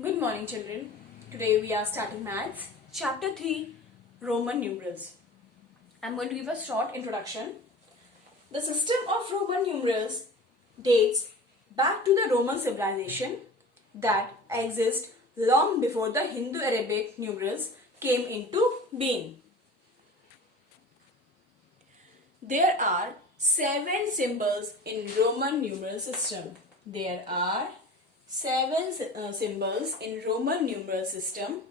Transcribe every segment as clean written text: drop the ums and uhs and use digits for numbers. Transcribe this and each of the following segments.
Good morning, children. Today we are starting maths, chapter 3, Roman numerals. I'm going to give a short introduction. The system of Roman numerals dates back to the Roman civilization that exists long before the Hindu-Arabic numerals came into being. There are 7 symbols in Roman numeral system. There are 7 symbols in Roman numeral system.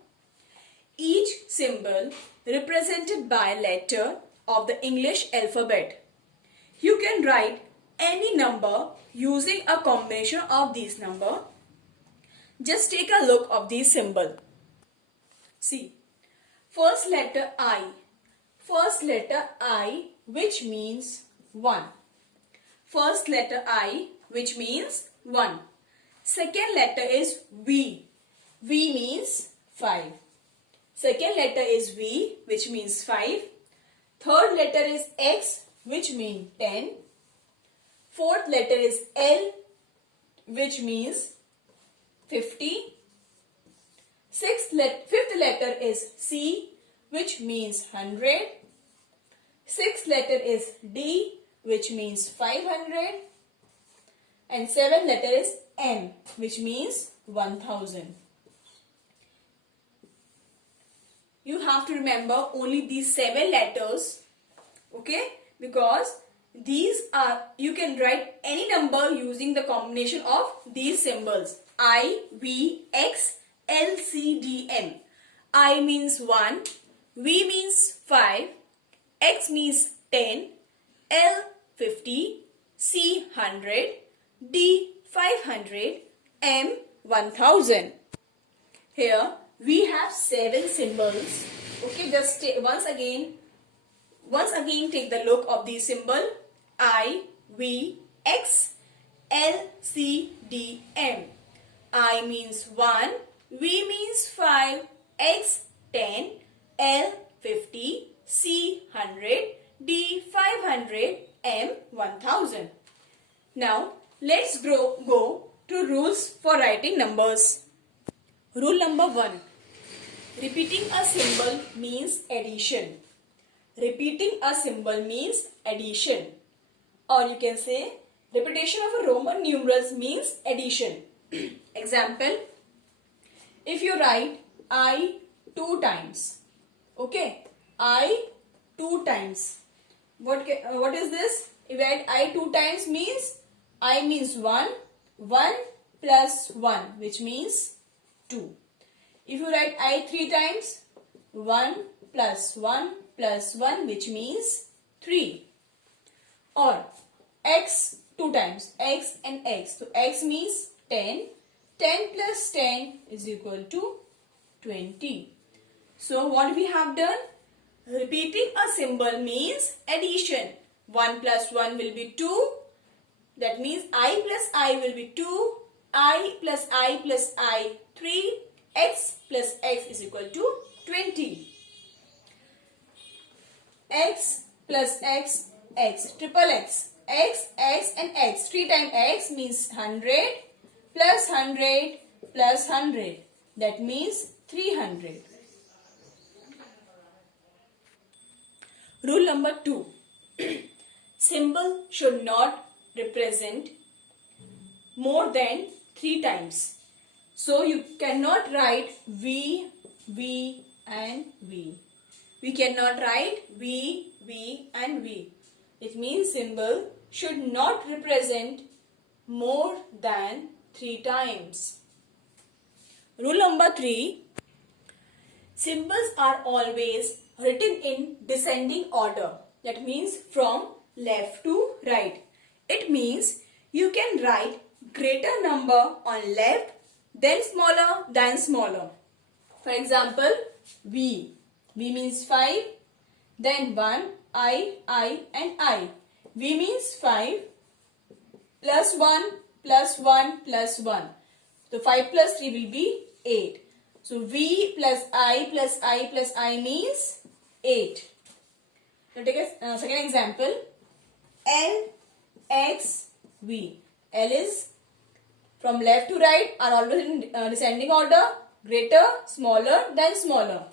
Each symbol represented by a letter of the English alphabet. You can write any number using a combination of these numbers. Just take a look of these symbols. See, first letter I. First letter I, which means 1. First letter I, which means 1. Second letter is V. V means 5. Second letter is V, which means 5. Third letter is X, which means 10. Fourth letter is L, which means 50. Fifth letter is C, which means 100. Sixth letter is D, which means 500. And seventh letter is M, which means 1000. You have to remember only these 7 letters, okay? Because these are, you can write any number using the combination of these symbols. I, V, X, L, C, D, M. I means 1, V means 5, X means 10, L 50, C 100, D 500, M 1000. Here we have 7 symbols. Okay, just once again take the look of the symbol I, V, X, L, C, D, M. I means 1, V means 5, X 10, L 50, C 100, D 500, M 1000. Now let's go to rules for writing numbers. Rule number 1. Repeating a symbol means addition. Repeating a symbol means addition. Or you can say repetition of a Roman numerals means addition. Example, if you write I 2 times, okay, I 2 times. What is this? If you write I 2 times means I means 1, 1 plus 1, which means 2. If you write I 3 times, 1 plus 1 plus 1, which means 3. Or X 2 times, X and X. So X means 10. 10 plus 10 is equal to 20. So what we have done? Repeating a symbol means addition. 1 plus 1 will be 2. That means I plus I will be 2. I plus I plus I 3. X plus X is equal to 20. X plus X, X, triple X. X, X and X. 3 times X means 100 plus 100 plus 100. That means 300. Rule number 2. Symbol should not represent more than 3 times. So you cannot write V, V and V. We cannot write V, V and V. It means symbol should not represent more than 3 times. Rule number 3. Symbols are always written in descending order. That means from left to right. It means you can write greater number on left, then smaller. For example, V. V means 5, then 1, I and I. V means 5 plus 1 plus 1 plus 1. So 5 plus 3 will be 8. So V plus I plus I plus I means 8. Now take a second example. L, X, V. L is from left to right are always in descending order. Greater, smaller, then smaller.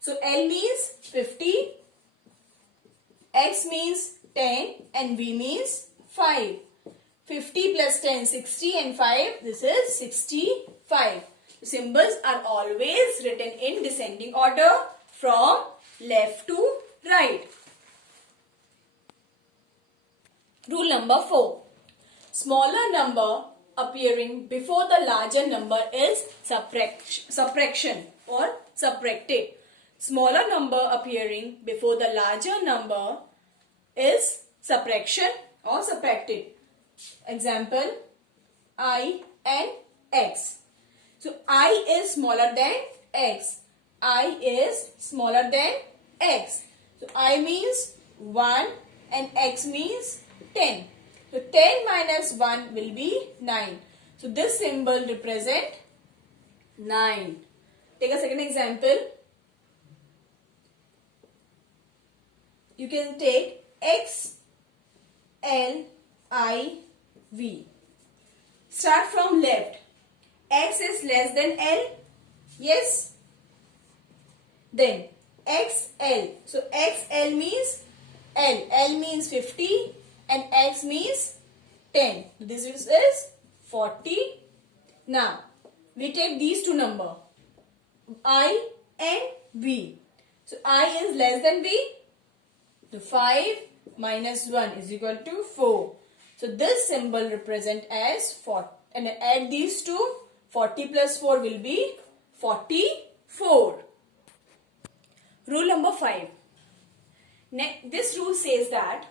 So L means 50, X means 10 and V means 5. 50 plus 10, 60 and 5, this is 65. The symbols are always written in descending order from left to right. Rule number 4. Smaller number appearing before the larger number is subtraction or subtracted. Smaller number appearing before the larger number is subtraction or subtracted. Example, I and X. So I is smaller than X. I is smaller than X. So I means 1 and X means 10. So 10 minus 1 will be 9. So this symbol represent 9. Take a second example. You can take X, L, I, V. Start from left. X is less than L. Yes. Then XL. So XL means L. L means 50 and X means 10. This is 40. Now we take these two numbers, I and V. So I is less than V. So 5 minus 1 is equal to 4. So this symbol represent as 4. And add these two. 40 plus 4 will be 44. Rule number 5. This rule says that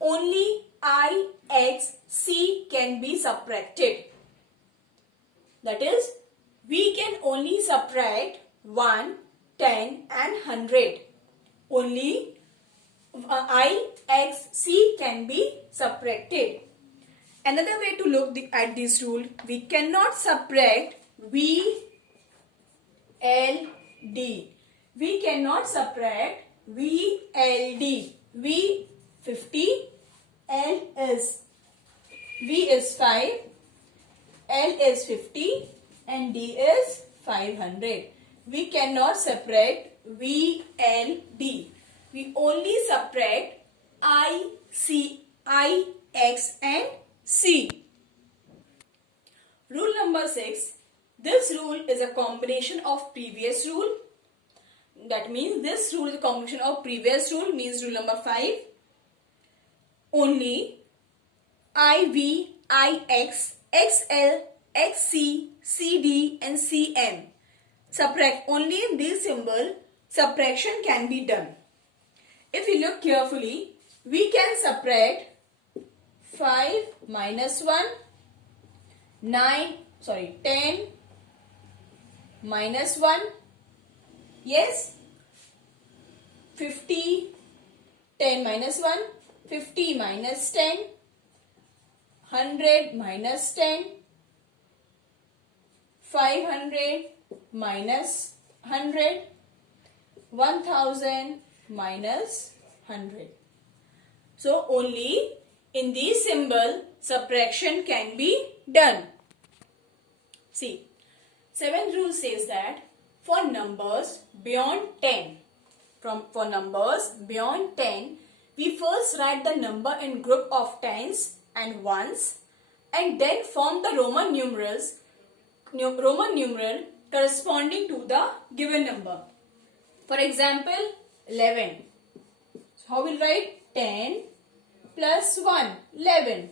only I, X, C can be subtracted. That is, we can only subtract 1, 10 and 100. Only I, X, C can be subtracted. Another way to look at this rule, we cannot subtract V, L, D. We cannot subtract V, L, D. V 50, L is V is 5, L is 50 and D is 500. We cannot separate V, L, D. We only subtract I, C, I, X and C. Rule number 6. This rule is a combination of previous rule. That means this rule is a combination of previous rule, means rule number 5. Only IV, IX, XL, XC, CD and CM. Subtract only in this symbol, subtraction can be done. If you look carefully, we can subtract 5 minus 1, 10 minus 1, yes, 50, 10 minus 1, 50 minus 10, 100 minus 10, 500 minus 100, 1000 minus 100. So only in this symbol subtraction can be done. See, 7th rule says that for numbers beyond 10, for numbers beyond 10, we first write the number in group of tens and ones and then form the Roman numeral corresponding to the given number. For example, 11. So how we'll write 10 plus 1, 11.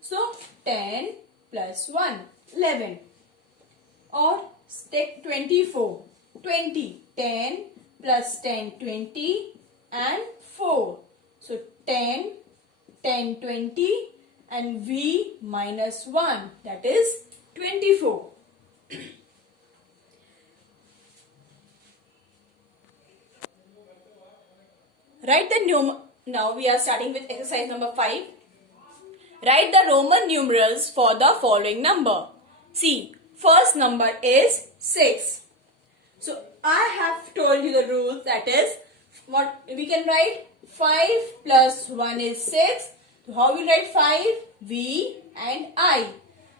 So 10 plus 1, 11. Or take 24, 20, 10 plus 10, 20 and 4. So 10, 10, 20 and V minus 1, that is 24. Write the now we are starting with exercise number 5. Write the Roman numerals for the following number. See, first number is 6. So I have told you the rule, that is what we can write 5 plus 1 is 6. So how we write 5? V and I.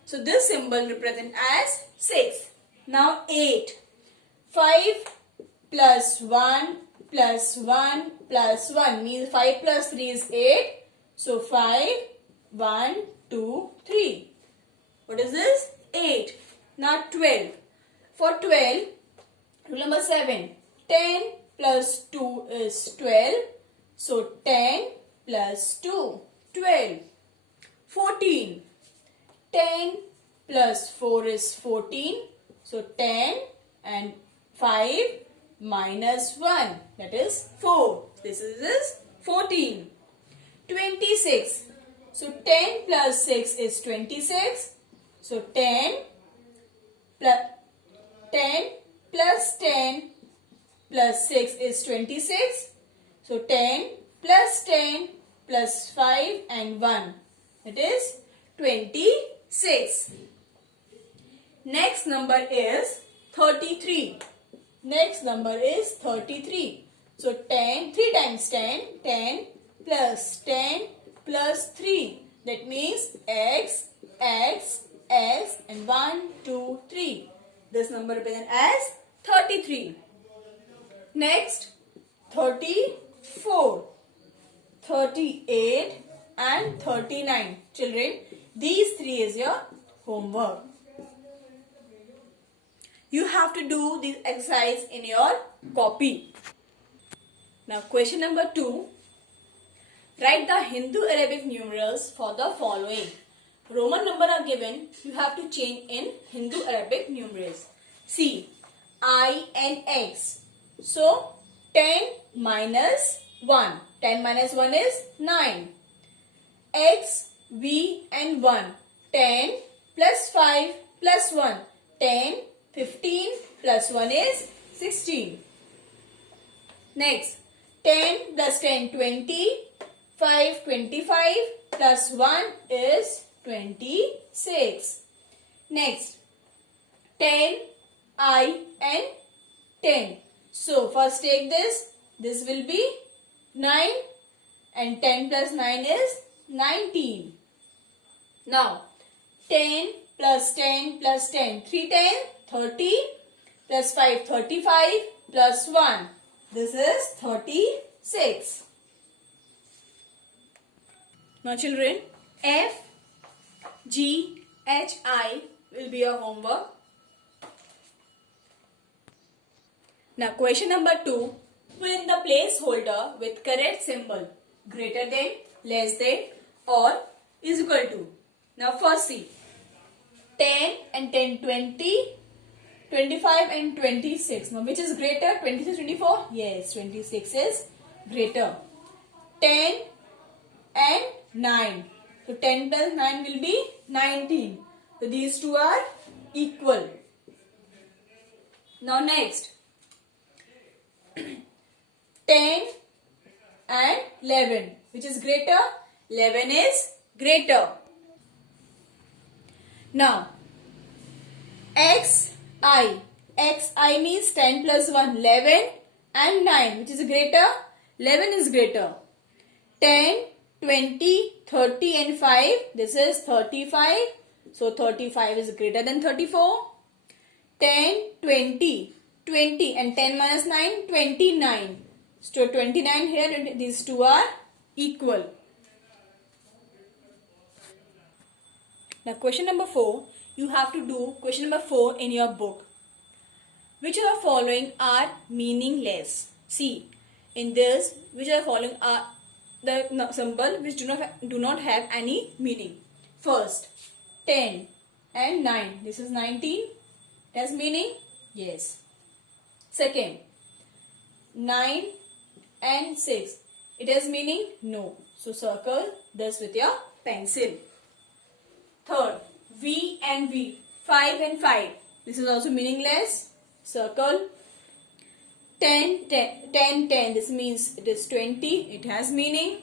So this symbol represents as 6. Now 8. 5 plus 1 plus 1 plus 1 means 5 plus 3 is 8. So 5, 1, 2, 3. What is this? 8. Now 12. For 12, rule number 7. 10 plus 2 is 12. So 10 plus 2, 12. 14. 10 plus 4 is 14. So 10 and 5 minus 1. That is 4. This is 14. 26. So 10 plus 6 is 26. So 10 plus 10 plus 6 is 26. So 10 plus 10 plus 5 and 1. That is 26. Next number is 33. Next number is 33. So 10, 3 times 10, 10 plus 10 plus 3. That means x, x, x and 1, 2, 3. This number represents as 33. Next, 34, 38 and 39. Children, these 3 is your homework. You have to do this exercise in your copy. Now question number 2. Write the Hindu-Arabic numerals for the following. Roman number are given. You have to change in Hindu-Arabic numerals. See, I and X. So 10 minus 1. 10 minus 1 is 9. X, V and 1. 10 plus 5 plus 1. 10, 15 plus 1 is 16. Next, 10 plus 10, 20. 5, 25 plus 1 is 26. Next, 10, I and 10. So, first take this. This will be 9 and 10 plus 9 is 19. Now, 10 plus 10 plus 10. 3 10, 30 plus 5, 35 plus 1. This is 36. Now children, F, G, H, I will be your homework. Now question number 2. Fill in the placeholder with correct symbol. Greater than, less than or is equal to. Now first see. 10 and 10, 20. 25 and 26. Now which is greater? 26, 24? Yes, 26 is greater. 10 and 9. So 10 plus 9 will be 19. So these two are equal. Now next. 10 and 11. Which is greater? 11 is greater. Now, xi. xi means 10 plus 1, 11 and 9. Which is greater? 11 is greater. 10, 20, 30 and 5. This is 35. So 35 is greater than 34. 10, 20. 20 and 10 minus 9, 29. So 29 here, these two are equal. Now question number 4. You have to do question number 4 in your book. Which of the following are meaningless? See, in this, which of the following are the symbol which do not have any meaning. First, 10 and 9. This is 19. Has meaning? Yes. Second, 9 and 6. It has meaning? No. So circle this with your pencil. Third, V and V. 5 and 5. This is also meaningless. Circle. 10, 10, 10, 10. This means it is 20. It has meaning.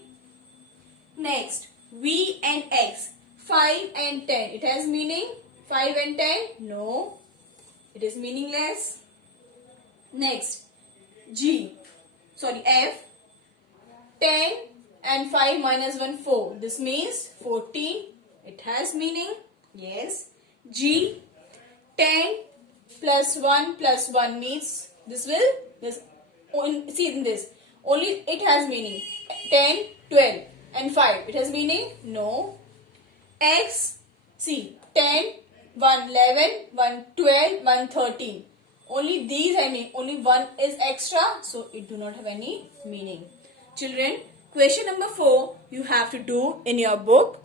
Next, V and X. 5 and 10. It has meaning. 5 and 10. No. It is meaningless. Next, F. 10 and 5 minus 1, 4. This means 14. It has meaning. Yes. G, 10 plus 1 means this will, see in this, only it has meaning. 10, 12 and 5. It has meaning? No. X, see 10, 1, 11, 1, 12, 1, 13. Only these I mean, only 1 is extra, so it do not have any meaning. Children, question number 4 you have to do in your book.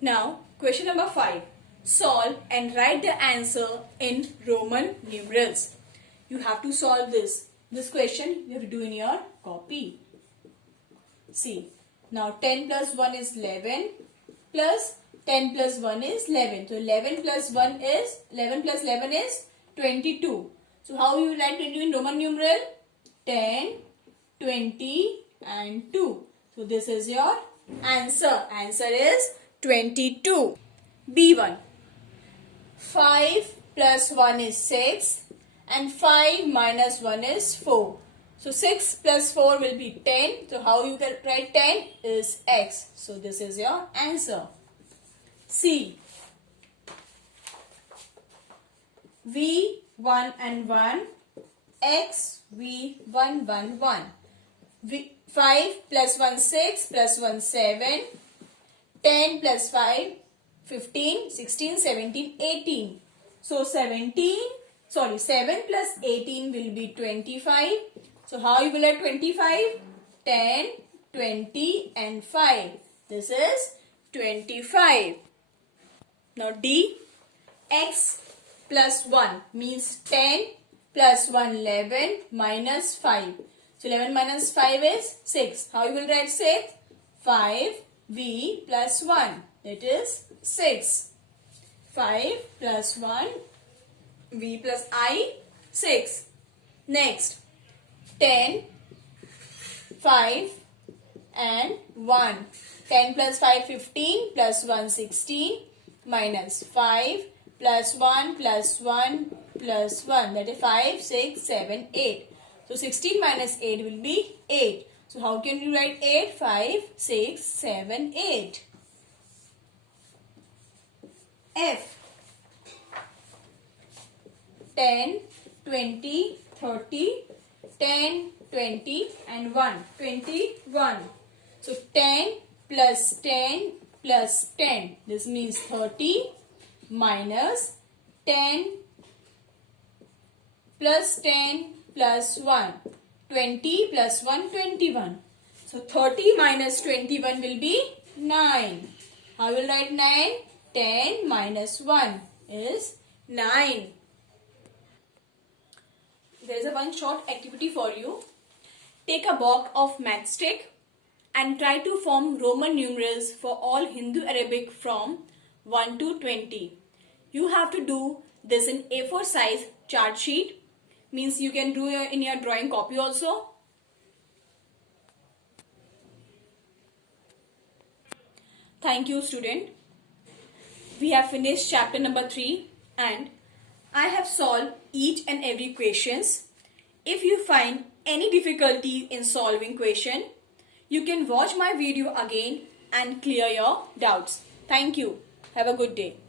Now, question number 5. Solve and write the answer in Roman numerals. You have to solve this. This question you have to do in your copy. See, now 10 plus 1 is 11 plus 10 plus 1 is 11. So 11 plus 1 is 11 plus 11 is 22. So how you write 22 in Roman numeral? 10, 20 and 2. So this is your answer. Answer is 22. B1. 5 plus 1 is 6 and 5 minus 1 is 4. So 6 plus 4 will be 10. So how you can write 10 is x. So this is your answer. C. V 1 and 1 x V 1 1 1. 5 plus 1 6 plus 1 7. 10 plus 5 15 16 17 18. So 7 plus 18 will be 25. So how you will have 25? 10, 20 and 5. This is 25. Now D. X plus 1 means 10 plus 1 11 minus 5. So 11 minus 5 is 6. How you will write 6? 5 V plus 1. That is 6. 5 plus 1 V plus I 6. Next 10, 5 and 1. 10 plus 5 15 plus 1 16 minus 5 plus 1 plus 1 plus 1. That is 5, 6, 7, 8. So 16 minus 8 will be 8. So how can you write 8? 5, 6, 7, 8. F. 10, 20, 30, 10, 20 and 1. 21. So 10 plus 10 plus 10. This means 30 minus 10 plus 10 plus 1. 20 plus 1, 21. So 30 minus 21 will be 9. I will write 9. 10 minus 1 is 9. There is one short activity for you. Take a box of matchstick and try to form Roman numerals for all Hindu Arabic from 1 to 20. You have to do this in A4 size chart sheet. Means you can do in your drawing copy also. Thank you, student. We have finished chapter number 3 and I have solved each and every questions. If you find any difficulty in solving question, you can watch my video again and clear your doubts. Thank you. Have a good day.